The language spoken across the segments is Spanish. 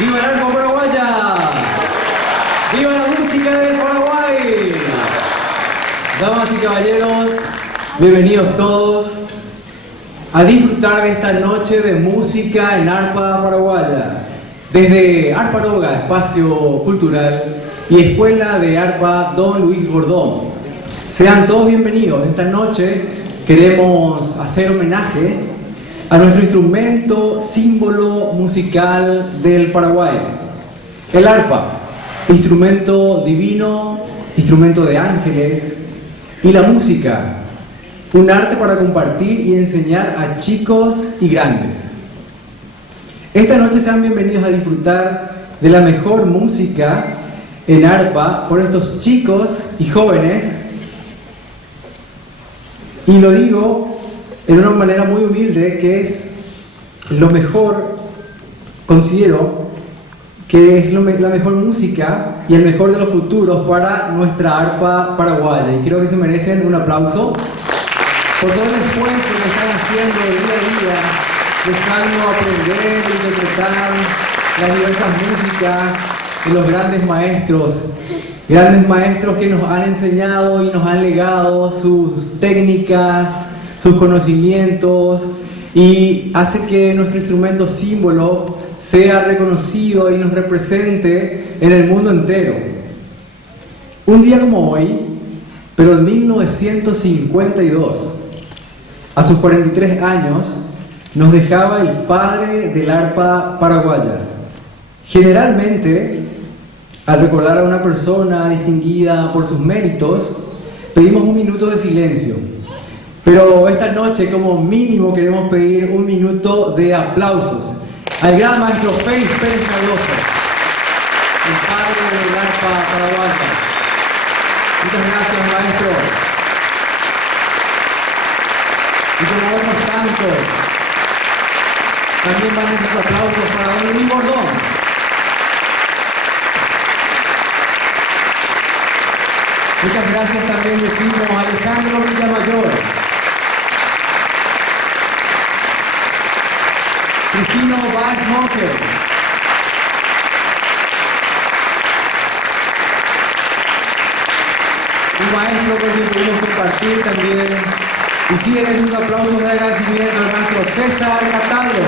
¡Viva el arpa paraguaya! ¡Viva la música del Paraguay! Damas y caballeros, bienvenidos todos a disfrutar de esta noche de música en arpa paraguaya. Desde Arparoga, espacio cultural, y Escuela de Arpa Don Luis Bordón. Sean todos bienvenidos. Esta noche queremos hacer homenaje a nuestro instrumento, símbolo musical del Paraguay, el arpa, instrumento divino, instrumento de ángeles, y la música, un arte para compartir y enseñar a chicos y grandes. Esta noche sean bienvenidos a disfrutar de la mejor música en arpa por estos chicos y jóvenes, y lo digo en una manera muy humilde, que es lo mejor, considero que es la mejor música y el mejor de los futuros para nuestra arpa paraguaya, y creo que se merecen un aplauso por todo el esfuerzo que están haciendo día a día, buscando aprender e interpretar las diversas músicas de los grandes maestros que nos han enseñado y nos han legado sus técnicas, sus conocimientos, y hace que nuestro instrumento símbolo sea reconocido y nos represente en el mundo entero. Un día como hoy, pero en 1952, a sus 43 años, nos dejaba el padre del arpa paraguaya. Generalmente, al recordar a una persona distinguida por sus méritos, pedimos un minuto de silencio. Pero esta noche, como mínimo, queremos pedir un minuto de aplausos al gran maestro Félix Pérez Cardoso, el padre del arpa paraguaya. Muchas gracias, maestro. Y como otros tantos, también van esos aplausos para don Luis Bordón. Muchas gracias también decimos a Alejandro Villamayor, Cristino Vaz Montes, un maestro con quien pudimos compartir también, y siguen esos aplausos de agradecimiento al maestro César Cataldo.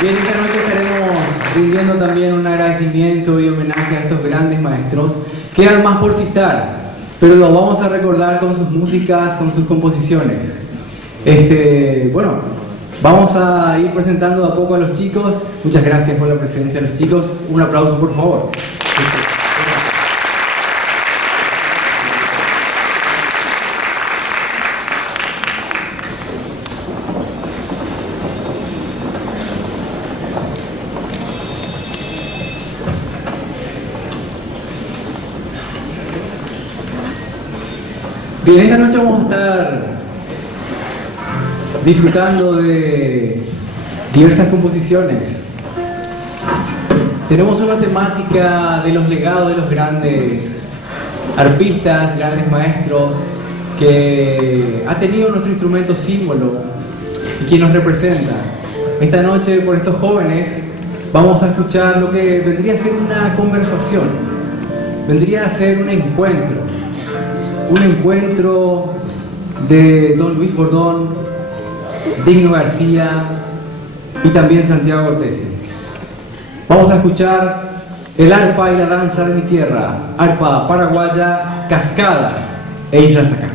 Bien, esta noche estaremos rindiendo también un agradecimiento y homenaje a estos grandes maestros. Quedan más por citar, pero los vamos a recordar con sus músicas, con sus composiciones. Bueno, vamos a ir presentando de a poco a los chicos. Muchas gracias por la presencia de los chicos. Un aplauso, por favor. Bien, esta noche vamos a estar disfrutando de diversas composiciones. Tenemos una temática de los legados de los grandes arpistas, grandes maestros, que ha tenido nuestro instrumento símbolo y que nos representa. Esta noche, por estos jóvenes, vamos a escuchar lo que vendría a ser una conversación, vendría a ser un encuentro de don Luis Bordón, Digno García y también Santiago Ortesi. Vamos a escuchar el arpa y la danza de mi tierra, arpa paraguaya, Cascada e Isla Sacá.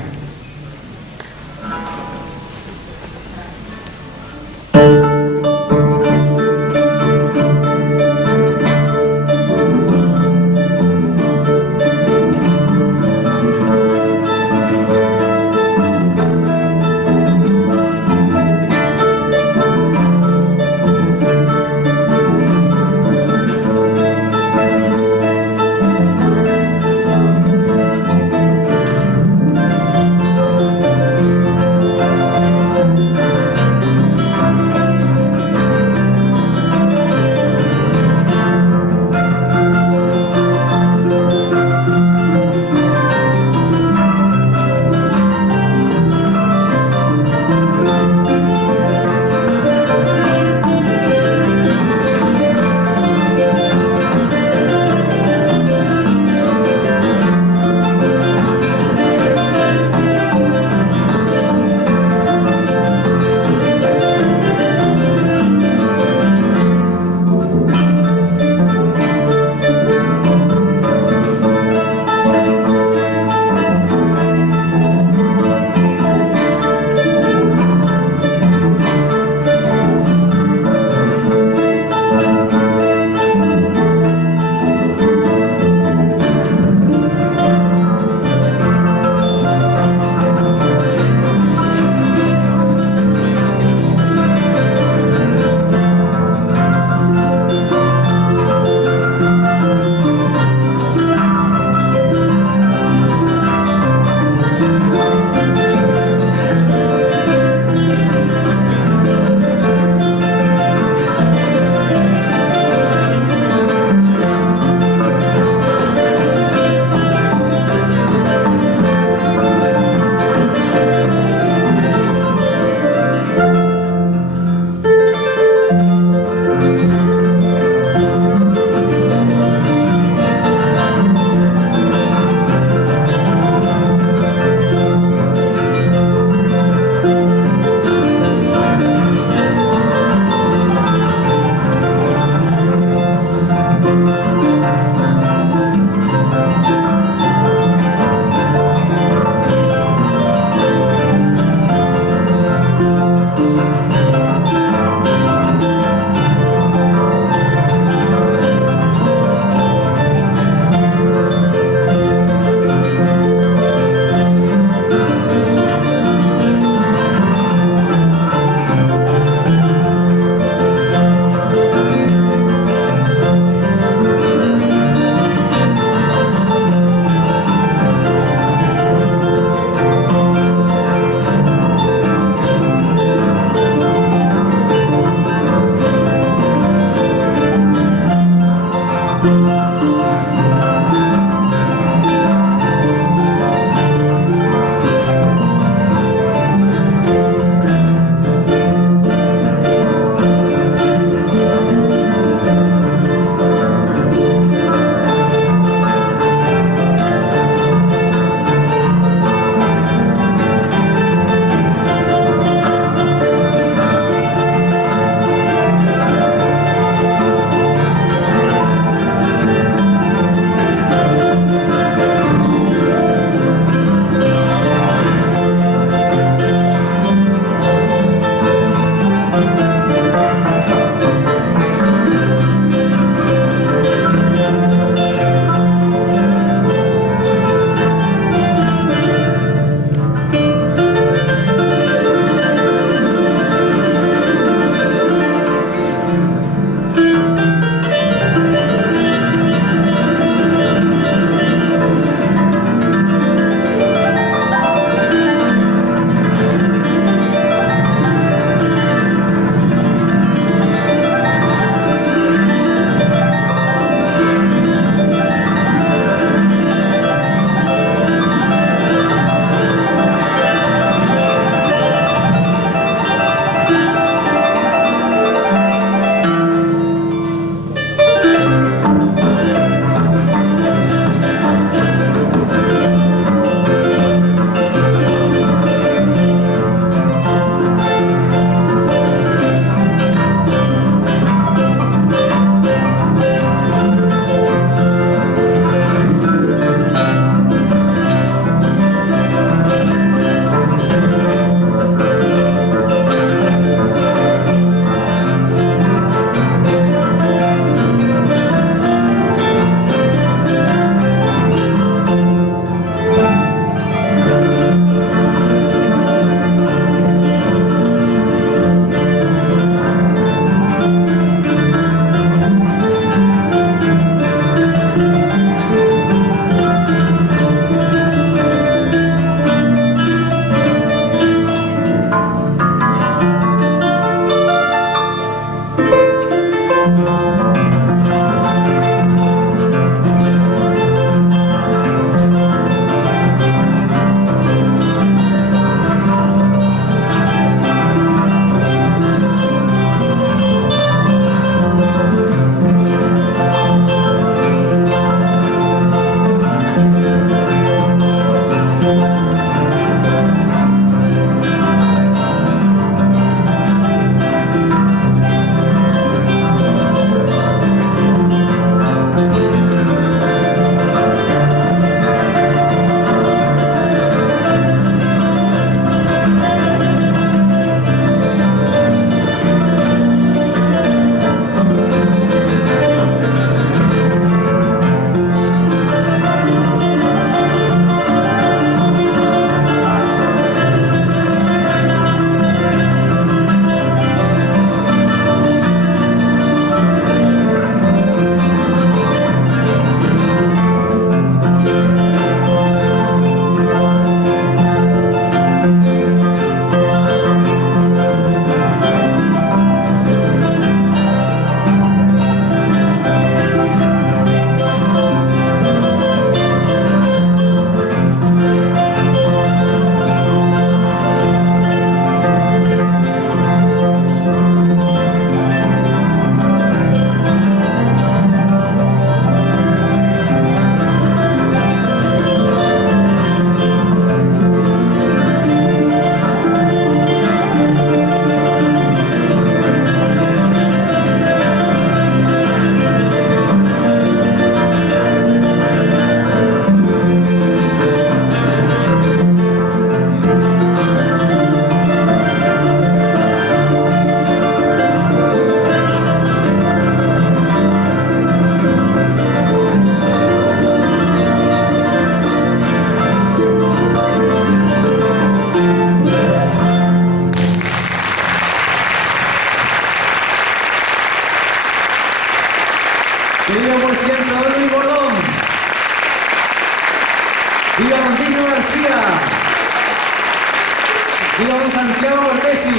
¡Viva don Santiago Cortesi!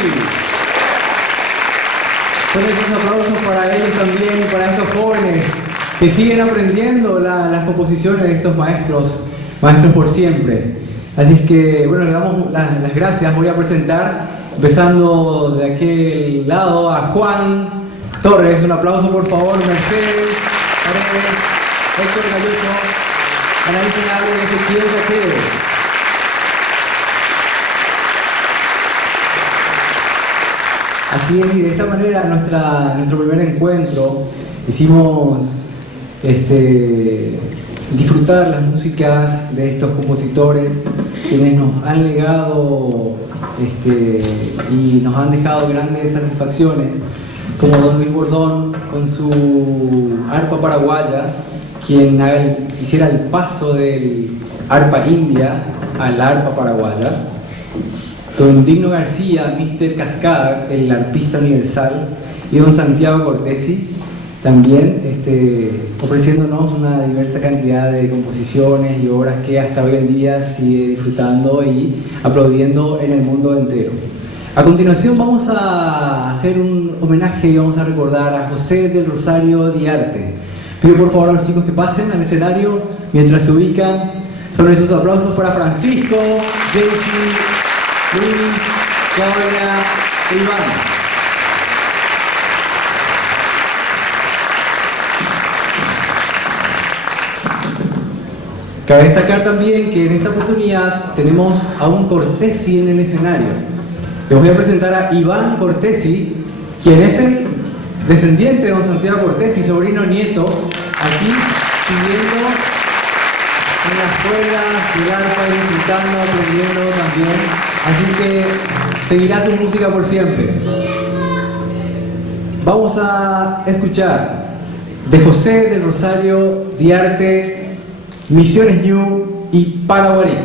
Son esos aplausos para ellos también y para estos jóvenes que siguen aprendiendo las composiciones de estos maestros por siempre. Así es que, bueno, le damos las gracias. Voy a presentar, empezando de aquel lado, a Juan Torres. Un aplauso, por favor. Mercedes Paredes, Héctor Galloso, Anaí Senable y Ezequiel Vaquero. Así es, y de esta manera nuestro primer encuentro hicimos disfrutar las músicas de estos compositores quienes nos han legado y nos han dejado grandes satisfacciones, como don Luis Bordón con su arpa paraguaya, quien hiciera el paso del arpa india al arpa paraguaya. Don Digno García, Mr. Cascada, el arpista universal, y don Santiago Cortesi, también ofreciéndonos una diversa cantidad de composiciones y obras que hasta hoy en día se sigue disfrutando y aplaudiendo en el mundo entero. A continuación vamos a hacer un homenaje y vamos a recordar a José del Rosario Diarte. Pido por favor a los chicos que pasen al escenario mientras se ubican. Son esos aplausos para Francisco, Jaycee, Luis, Claudia e Iván. Cabe destacar también que en esta oportunidad tenemos a un Cortesi en el escenario. Les voy a presentar a Iván Cortesi, quien es el descendiente de don Santiago Cortesi, sobrino nieto, aquí siguiendo en las cuerdas del arpa y disfrutando, aprendiendo también. Así que seguirá su música por siempre. Vamos a escuchar de José del Rosario Diarte, Misiones Ñu y Paraguarí.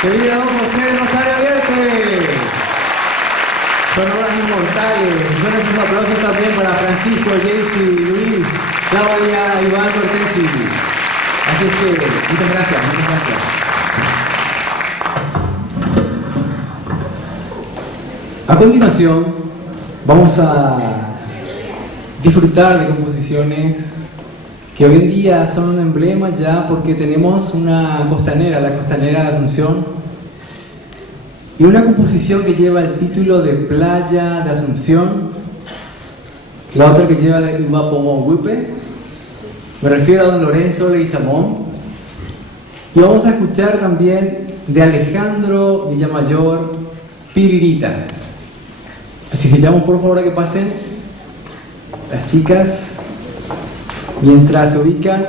¡Que viva don José del Rosario Diarte! Son obras inmortales. Son esos aplausos también para Francisco Francisco, Jessy, Luis, Claudia, Iván Cortesi. Así es que, muchas gracias, muchas gracias. A continuación, vamos a disfrutar de composiciones que hoy en día son un emblema ya porque tenemos una costanera, la costanera de Asunción, y una composición que lleva el título de Playa de Asunción, la otra que lleva de Huipe. Me refiero a don Lorenzo Leguizamón. Y vamos a escuchar también de Alejandro Villamayor, Piririta. Así que llamo por favor a que pasen las chicas mientras se ubican.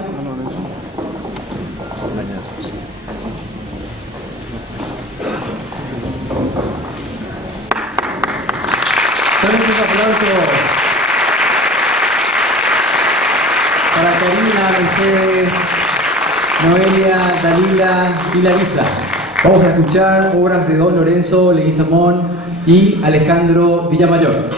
Son esos aplausos para Karina, Mercedes, Noelia, Dalila y Larisa. Vamos a escuchar obras de don Lorenzo Leguizamón y Alejandro Villamayor.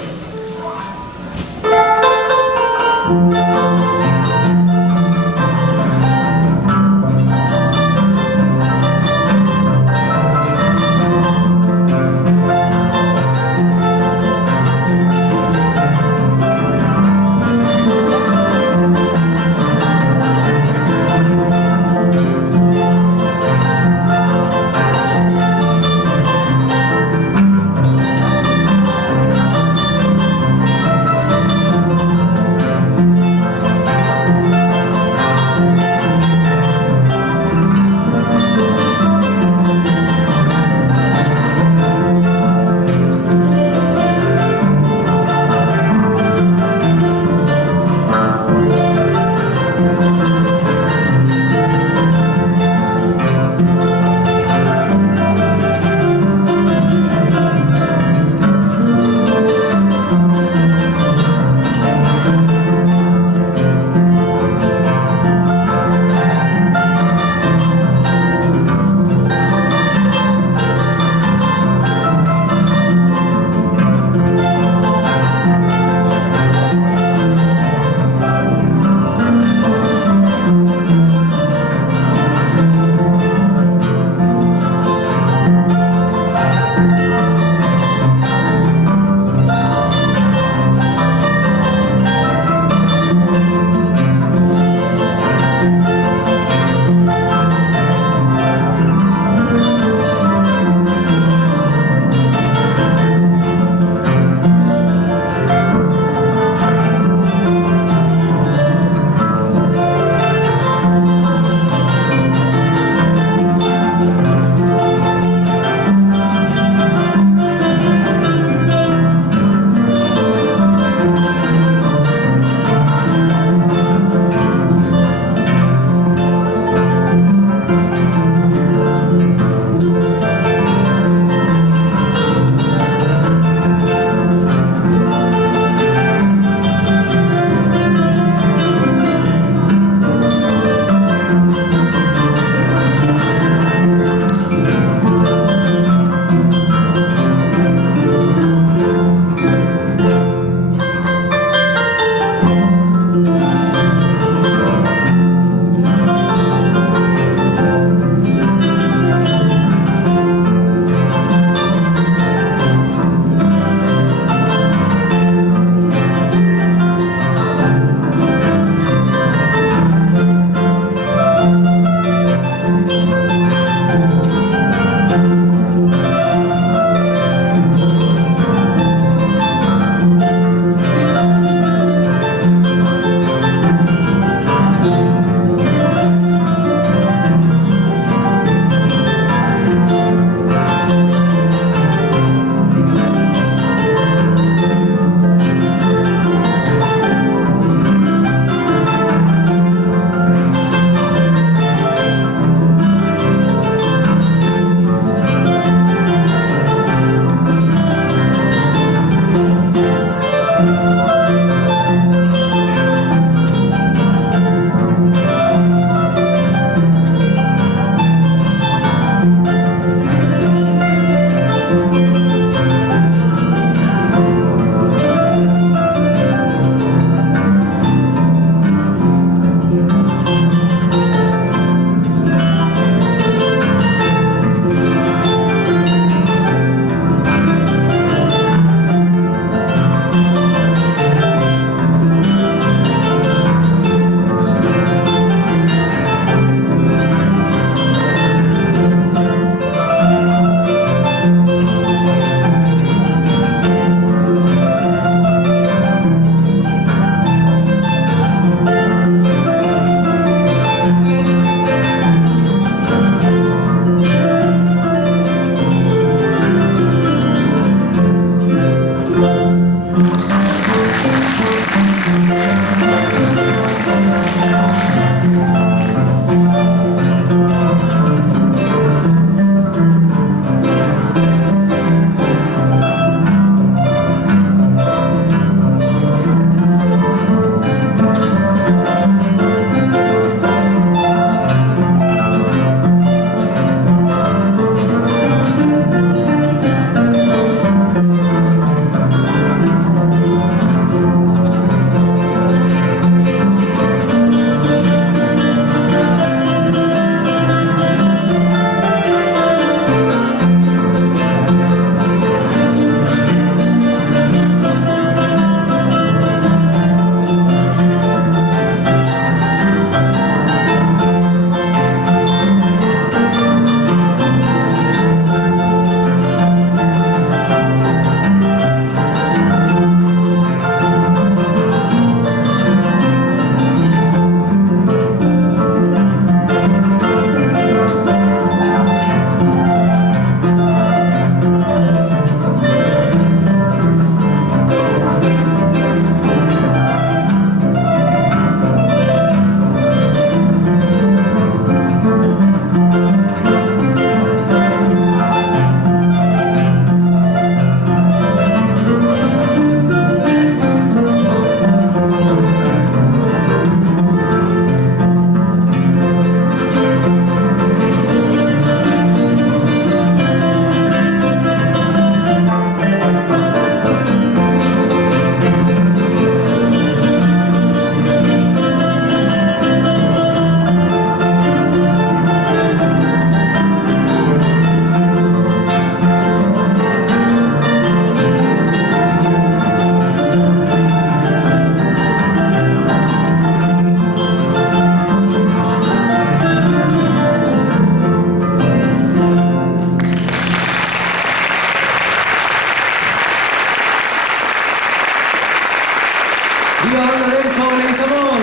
Viva Don Lorenzo Leguizamón.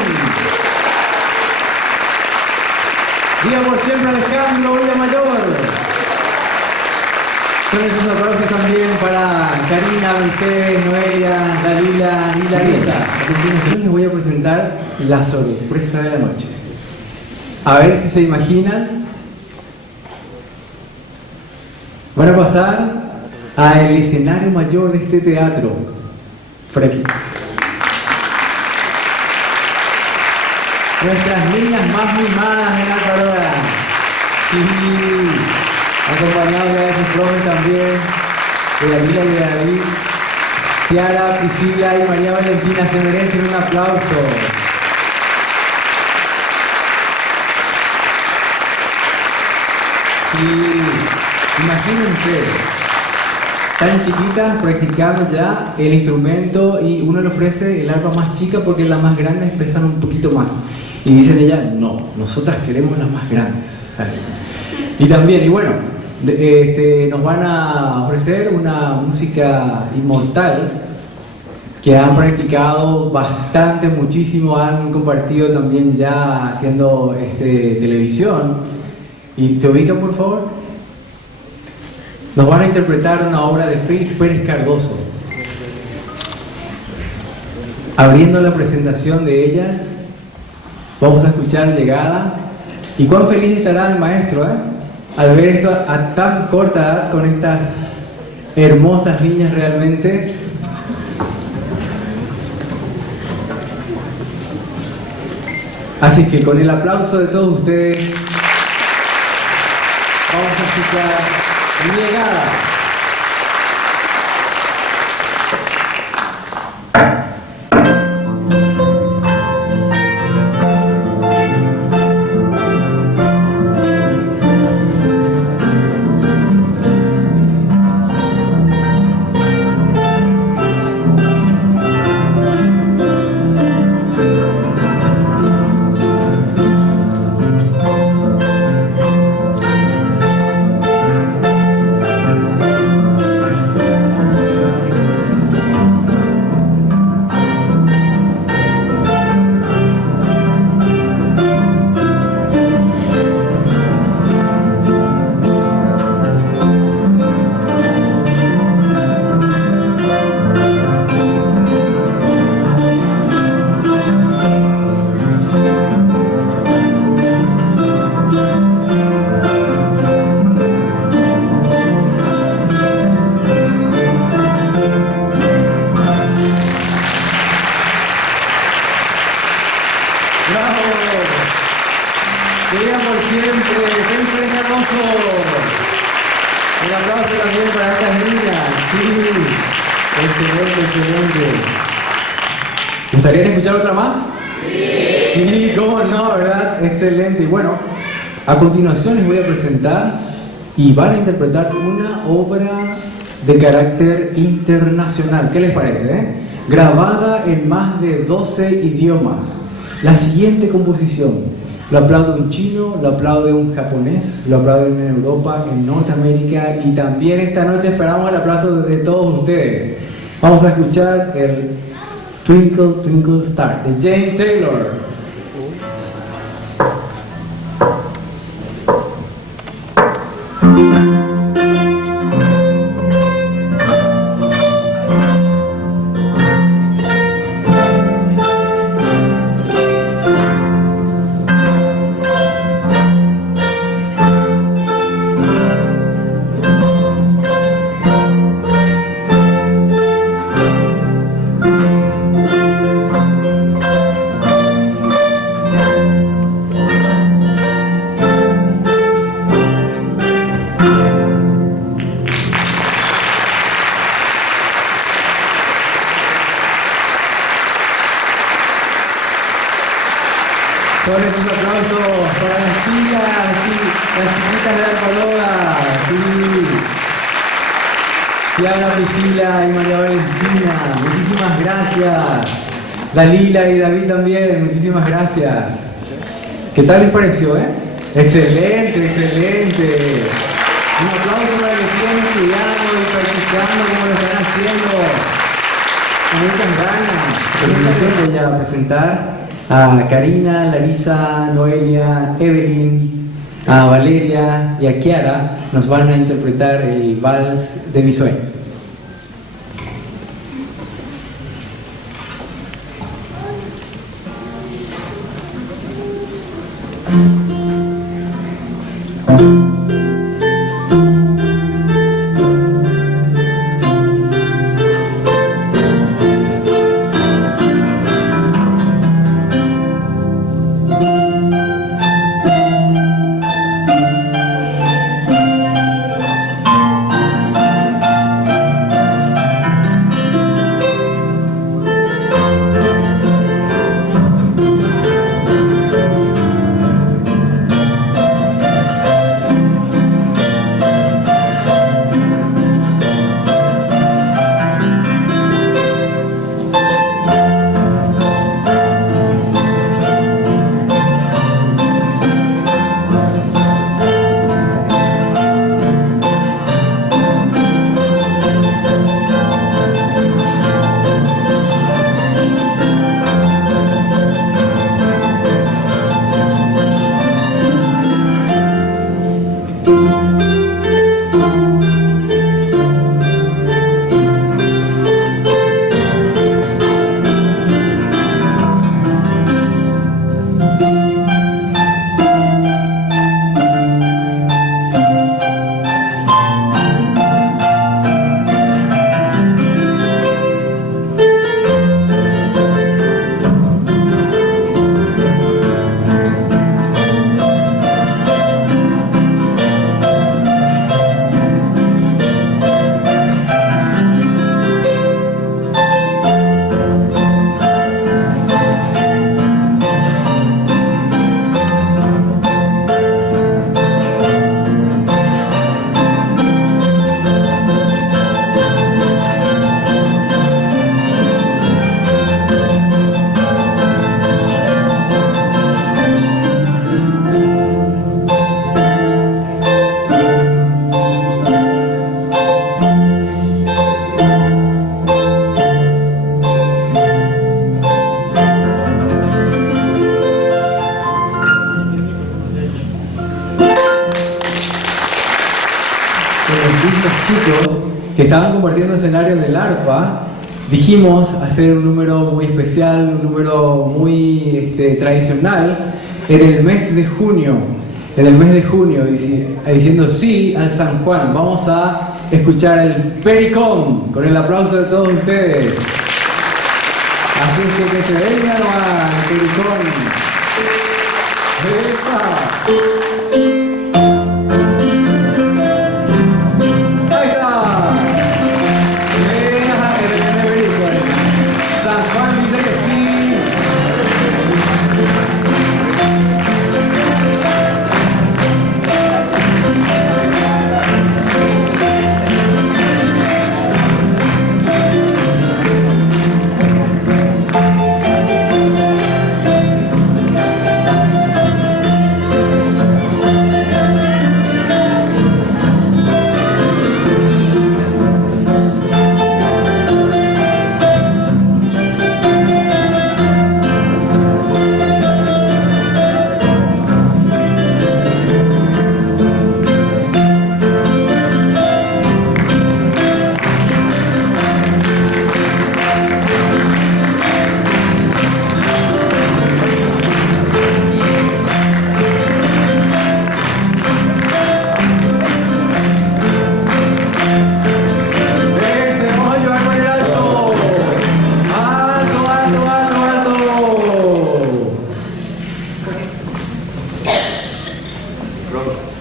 Viva por siempre Alejandro Villamayor. Son esos aplausos también para Karina, Mercedes, Noelia, Dalila y Larisa. A continuación les voy a presentar la sorpresa de la noche. A ver si se imaginan. Van a pasar al escenario mayor de este teatro. Por aquí. Nuestras niñas más mimadas de la carrera. Sí, acompañados de sus profes también, de Dalila y de David. Tiara, Priscila y María Valentina se merecen un aplauso. Sí, imagínense, tan chiquitas practicando ya el instrumento y uno le ofrece el arpa más chica porque las más grandes pesan un poquito más. Y dicen ellas, no, nosotras queremos las más grandes. Y también, y bueno, nos van a ofrecer una música inmortal que han practicado bastante, muchísimo, han compartido también ya haciendo televisión. ¿Y se ubican, por favor? Nos van a interpretar una obra de Félix Pérez Cardoso. Abriendo la presentación de ellas, vamos a escuchar Llegada. Y cuán feliz estará el maestro, al ver esto a tan corta edad con estas hermosas niñas realmente. Así que con el aplauso de todos ustedes, vamos a escuchar Llegada. Que vivan por siempre. ¡Feliz Hermoso! Un aplauso también para estas niñas. Sí. Excelente, excelente. ¿Gustaría escuchar otra más? Sí, cómo no, ¿verdad? Excelente. Y bueno, a continuación les voy a presentar y van a interpretar una obra de carácter internacional. ¿Qué les parece? Grabada en más de 12 idiomas. La siguiente composición lo aplaude un chino, lo aplaude un japonés, lo aplauden en Europa, en Norteamérica, y también esta noche esperamos el aplauso de todos ustedes. Vamos a escuchar el Twinkle Twinkle Star de Jane Taylor. Son esos aplausos para las chicas, sí, las chiquitas de Almologa, sí. Diana, Priscila y María Valentina, muchísimas gracias. Dalila y David también, muchísimas gracias. ¿Qué tal les pareció, Excelente, excelente. Un aplauso para que sigan estudiando y practicando como lo están haciendo. Con muchas ganas. A continuación voy a presentar a Karina, Larisa, Noelia, Evelyn, a Valeria y a Kiara. Nos van a interpretar el vals de mis sueños. Chicos que estaban compartiendo escenario del arpa, dijimos hacer un número muy especial, un número muy tradicional en el mes de junio. En el mes de junio, diciendo sí al San Juan. Vamos a escuchar el Pericón con el aplauso de todos ustedes. Así es que se venga nomás, Pericón. Esa. Ahí está. San Juan dice que sí.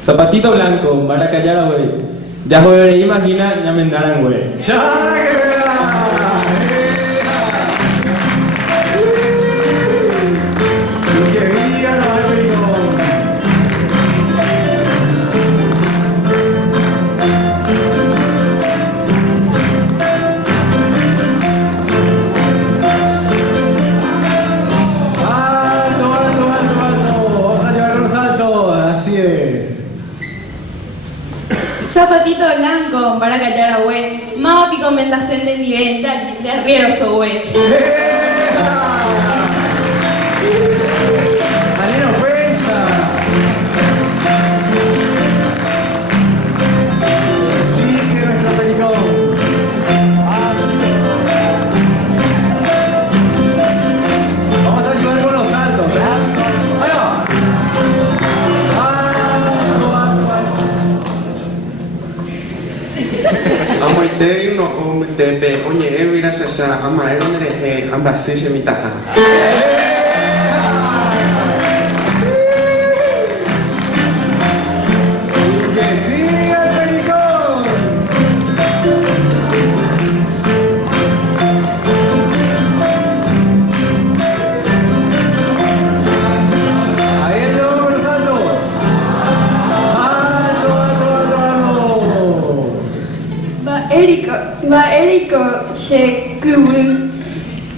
Zapatito blanco, maracayara, güey. Ya joder, imagina, ya me andaran, güey. Zapatito blanco, para callar a güey. Mama pico mendazen de nivel de arriero so güey. Alena Huesa. Sigue nuestro pericón. Vamos a ayudar con los saltos, ¿eh? Ahí va. Amo ite no o tepe oye mira sasa ama era nere ambasi se mitaha. Que siga el pericón. Ahí el lobo con los saltos. Alto, alto, alto, alto. Va Eriko Shekubu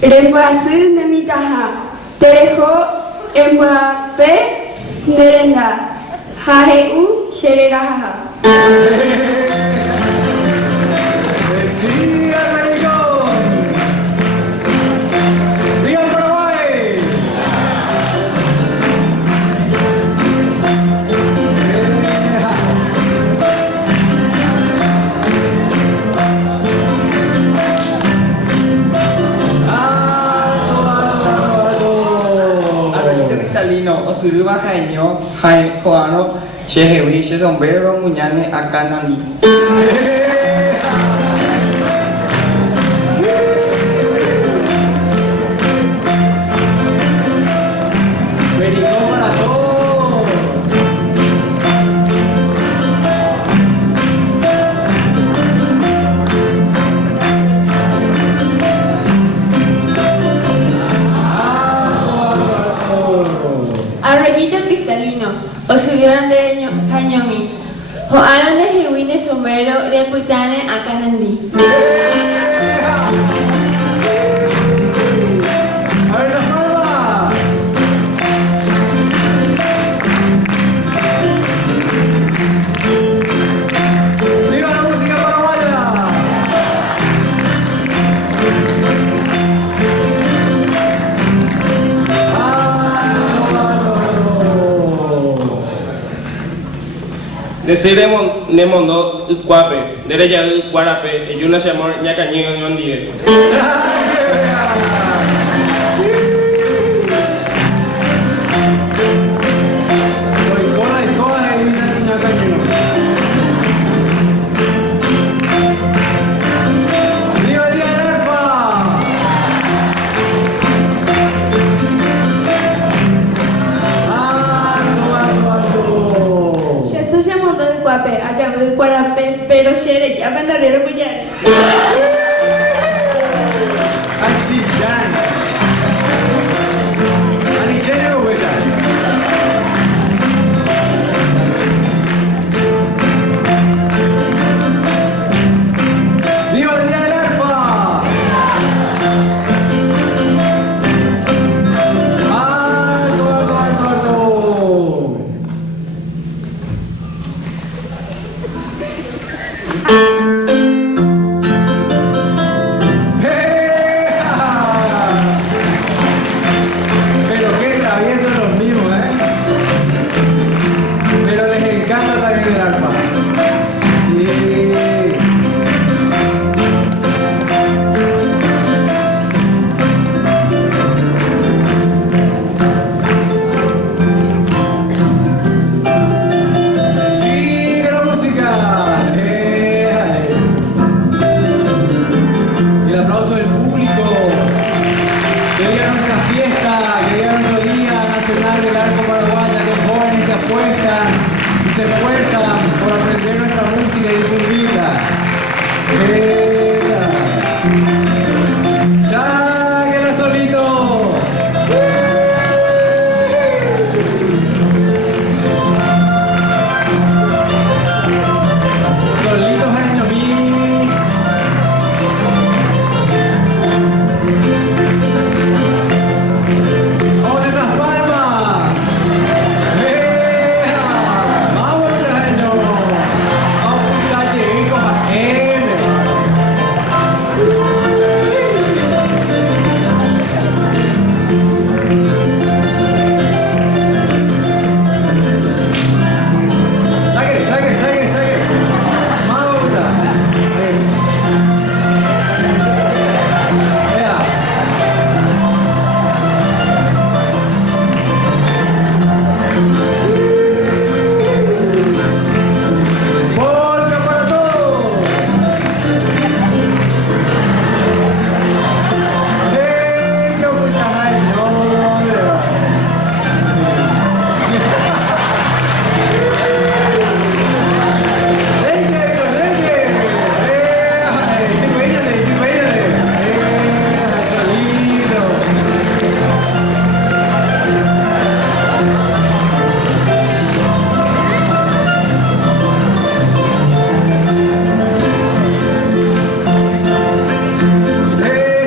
Rebasu Nemitaha Terejo Mbappé Nerenda Haheu Shereraha. Que siga el pericón. ¡Viva el Paraguay! Arroyito cristalino, Osuruba Jaime, Joano, Shehewi, She Sombrero, Muñane, Akanani. Pericón para todos. Arroyito cristalino, Osuruba de Jañomi, Joano de Jehuí de Sombrero de Putane Akanandi. A ver esas palmas. ¡Viva la música paraguaya! Decide Nemondo Cuape, Derecha Guarape, Yuna Semor, Ñacaño, Yondie. ¡Viva el Día del Alfa! ¡Ah! pero shere ya bandolero pues ya. Ay, sí, ya. Ani serio, pues ya. ¡Viva el Día del Arpa! ¡Alto, alto, alto, alto! ¡Ea! Pero qué traviesos los mismos, ¿eh? Pero les encanta también el arpa. Sí. ¡Sigue la música! Y el aplauso del público. Que viva nuestra fiesta, que viva nuestro Día Nacional del Arco Paraguaya, con jóvenes que apuestan y se esfuerzan por aprender nuestra música y difundirla. ¡Ya! ¡Que era solito! Solitos años mí. ¡Vamos esas palmas! ¡Ea! ¡Vamos, años! ¡Vamos, punta llegos a él! ¡Saque, saque, saque, saque! ¡Vamos, punta! ¡Ea! ¡Volca para todos! ¡Hey! ¡Qué puta! ¡Ay, no! ¡Leche, leche! ¡Ay! ¡Te peínale, te peínale! ¡Solito!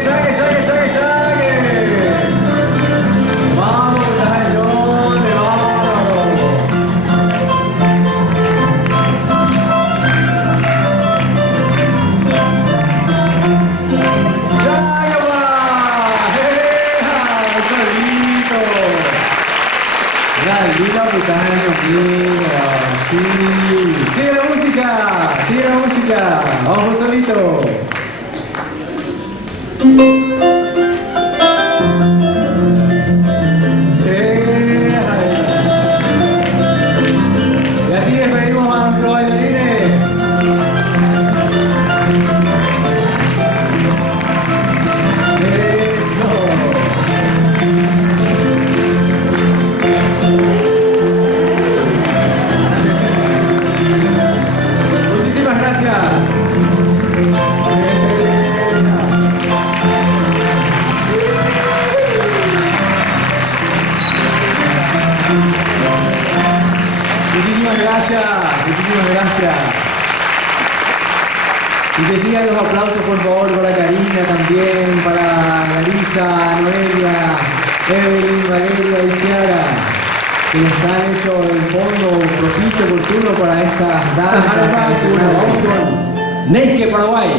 ¡Saque, saque, saque, saque! ¡Vamos, cañones, vamos! ¡Saque, va! ¡Ea! ¡Solito! La linda putaño, mira, sí. ¡Sigue la música! ¡Sigue la música! ¡Vamos, solito! Y así despedimos a nuestros bailarines. Eso. Muchísimas gracias. Muchísimas gracias, muchísimas gracias. Y que sigan los aplausos, por favor, para Karina también, para Larisa, Noelia, Evelyn, Valeria y Kiara, que les han hecho el fondo propicio, oportuno para estas danzas tradicionales. Vamos con Neike, Paraguay.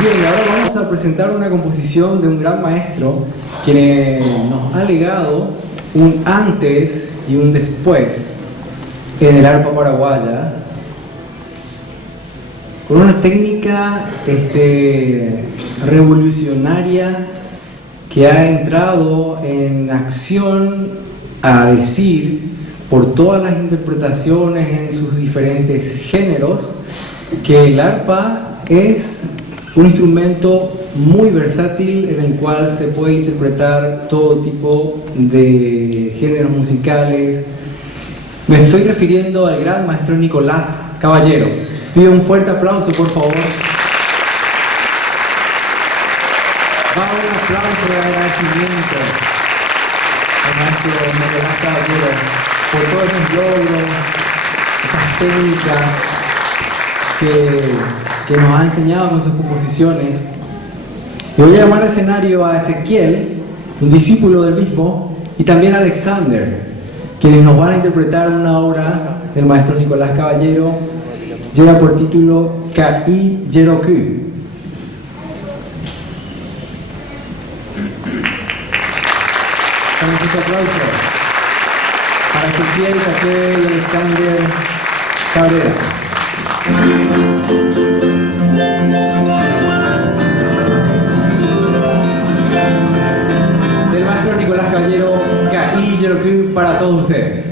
Bien, ahora vamos a presentar una composición de un gran maestro quien nos ha legado un antes y un después en el arpa paraguaya, con una técnica revolucionaria que ha entrado en acción a decir por todas las interpretaciones en sus diferentes géneros que el arpa es un instrumento muy versátil en el cual se puede interpretar todo tipo de géneros musicales. Me estoy refiriendo al gran maestro Nicolás Caballero. Pido un fuerte aplauso, por favor. Va un aplauso de agradecimiento al maestro Nicolás Caballero por todos esos logros, esas técnicas que nos ha enseñado con sus composiciones. Y voy a llamar al escenario a Ezequiel, un discípulo del mismo, y también a Alexander, quienes nos van a interpretar una obra del maestro Nicolás Caballero, lleva por título Ka'i Yeroku. Damos ese aplauso para Ezequiel, Kaque y Alexander Cabrera. Del maestro Nicolás Caballero, Ka'i Yeroku para todos ustedes.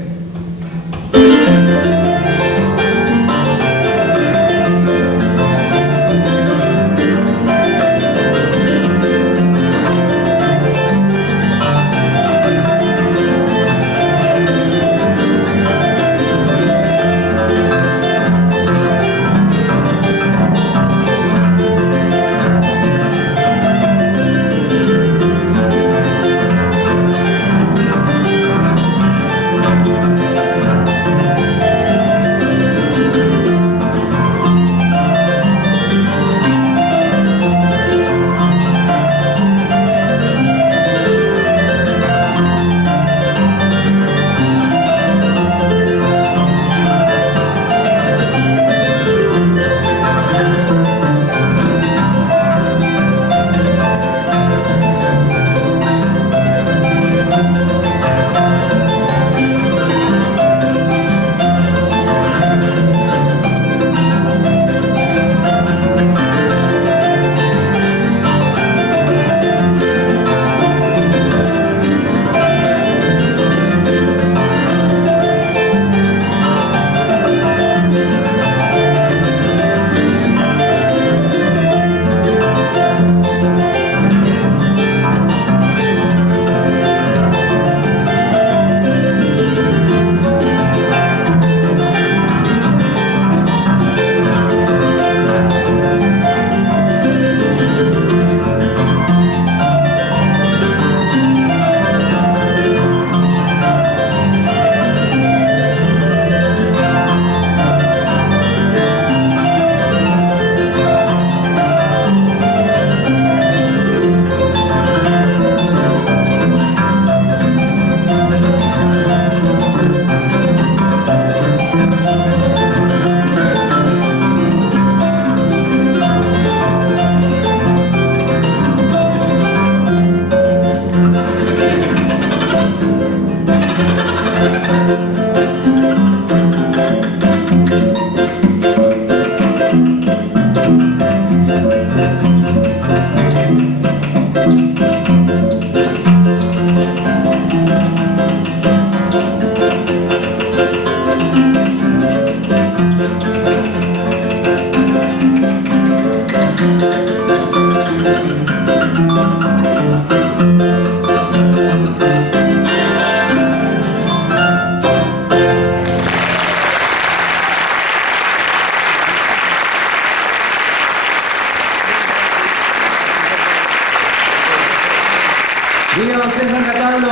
Viva don César Cataldo,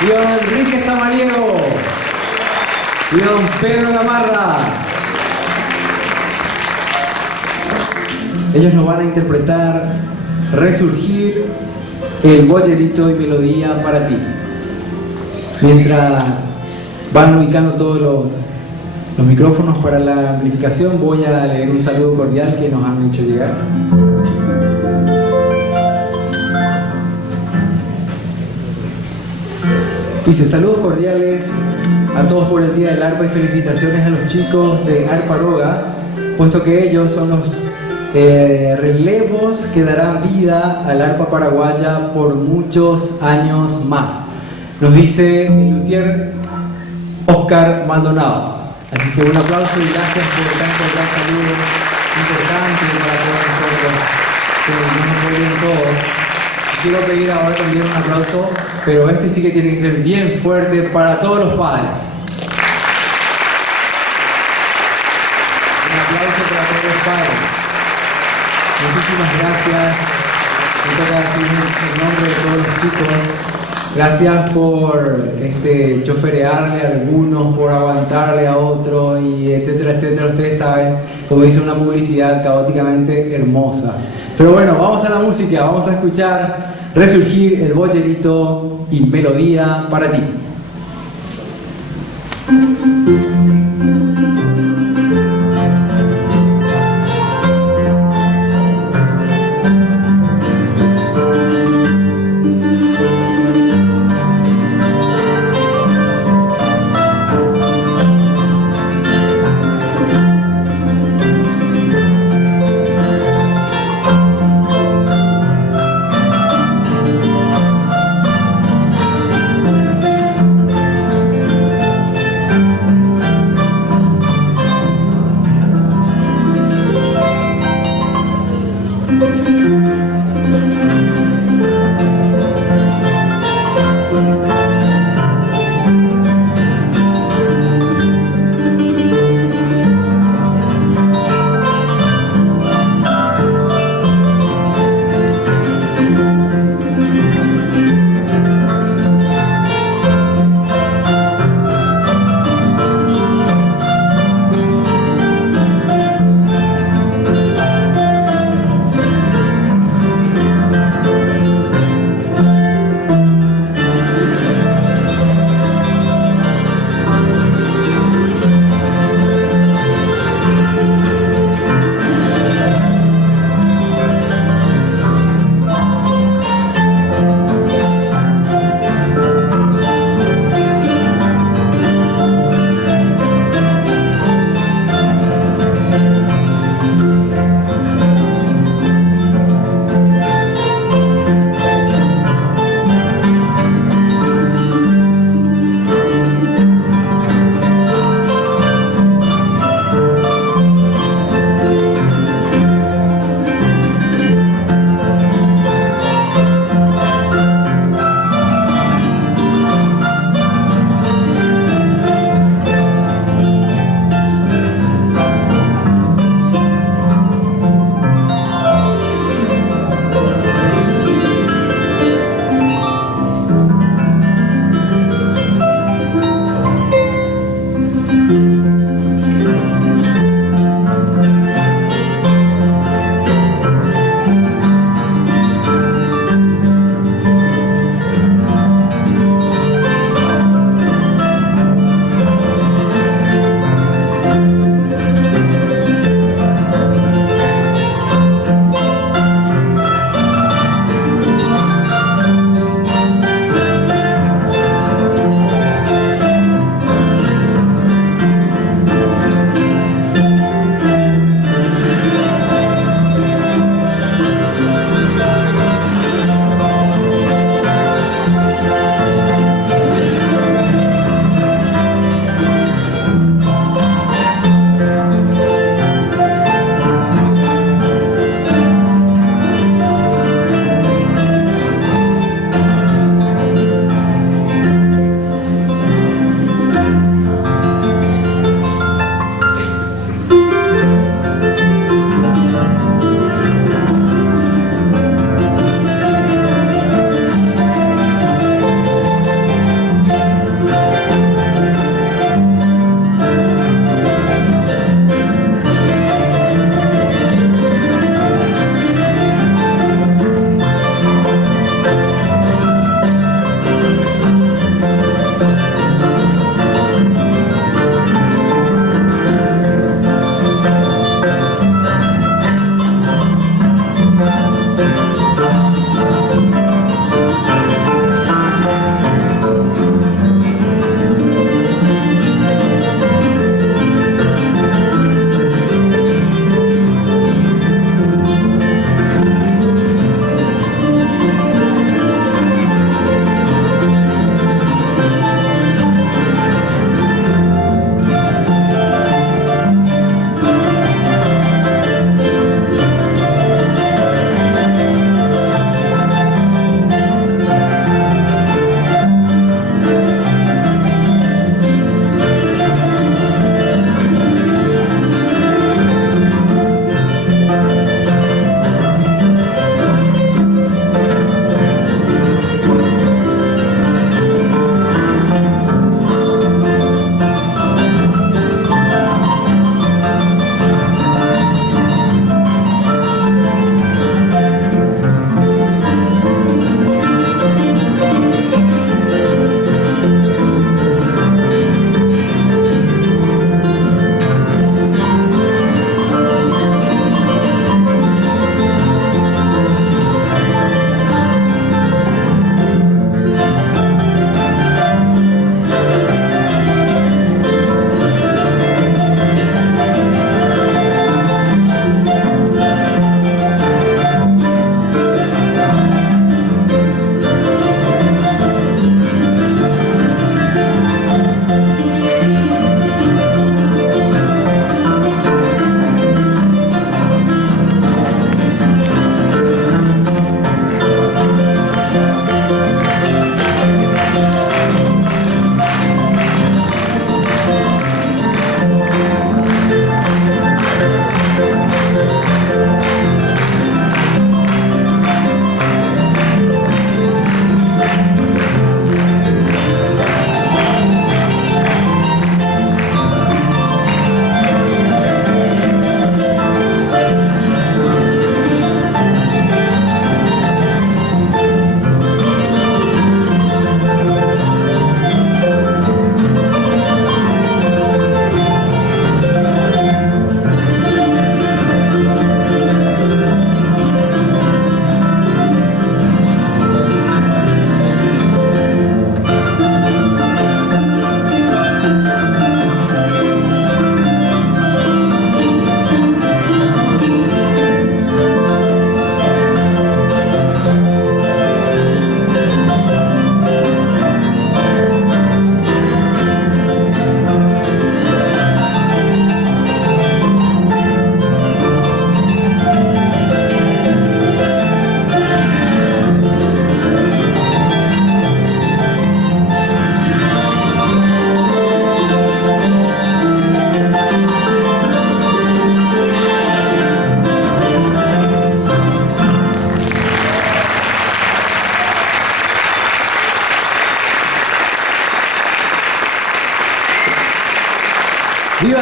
viva don Enrique Samaniego, viva don Pedro Gamarra. Ellos nos van a interpretar Resurgir, el boyerito y melodía para ti. Mientras van ubicando todos los micrófonos para la amplificación. Voy a leer un saludo cordial que nos han hecho llegar. Dice: saludos cordiales a todos por el Día del Arpa y felicitaciones a los chicos de Arparoga, puesto que ellos son los relevos que darán vida al arpa paraguaya por muchos años más. Nos dice el luthier Oscar Maldonado. Así que un aplauso y gracias por tanto gran saludo importante para todos nosotros que nos apoyen todos. Quiero pedir ahora también un aplauso, pero este sí que tiene que ser bien fuerte para todos los padres. Un aplauso para todos los padres. Muchísimas gracias. Me toca decir el nombre de todos los chicos. Gracias por choferearle a algunos, por aguantarle a otros, y etcétera, etcétera. Ustedes saben, como dice una publicidad caóticamente hermosa. Pero bueno, vamos a la música, vamos a escuchar Resurgir, El Boyerito y Melodía para ti.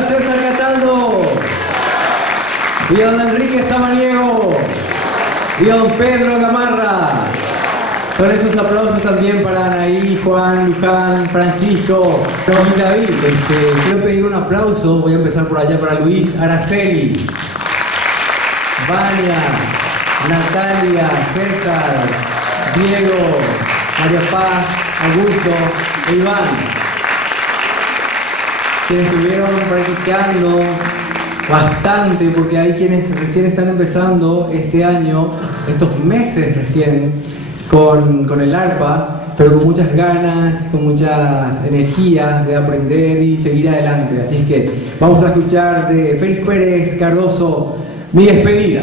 para César Cataldo. Viva don Enrique Samaniego. Viva don Pedro Gamarra. Son esos aplausos también para Anaí, Juan, Luján, Francisco y David. Quiero pedir un aplauso, voy a empezar por allá para Luis, Araceli, Vania, Natalia, César, Diego, María Paz, Augusto e Iván, quienes estuvieron practicando bastante, porque hay quienes recién están empezando este año, estos meses recién, con el arpa, pero con muchas ganas, con muchas energías de aprender y seguir adelante. Así es que vamos a escuchar de Félix Pérez Cardoso, Mi despedida.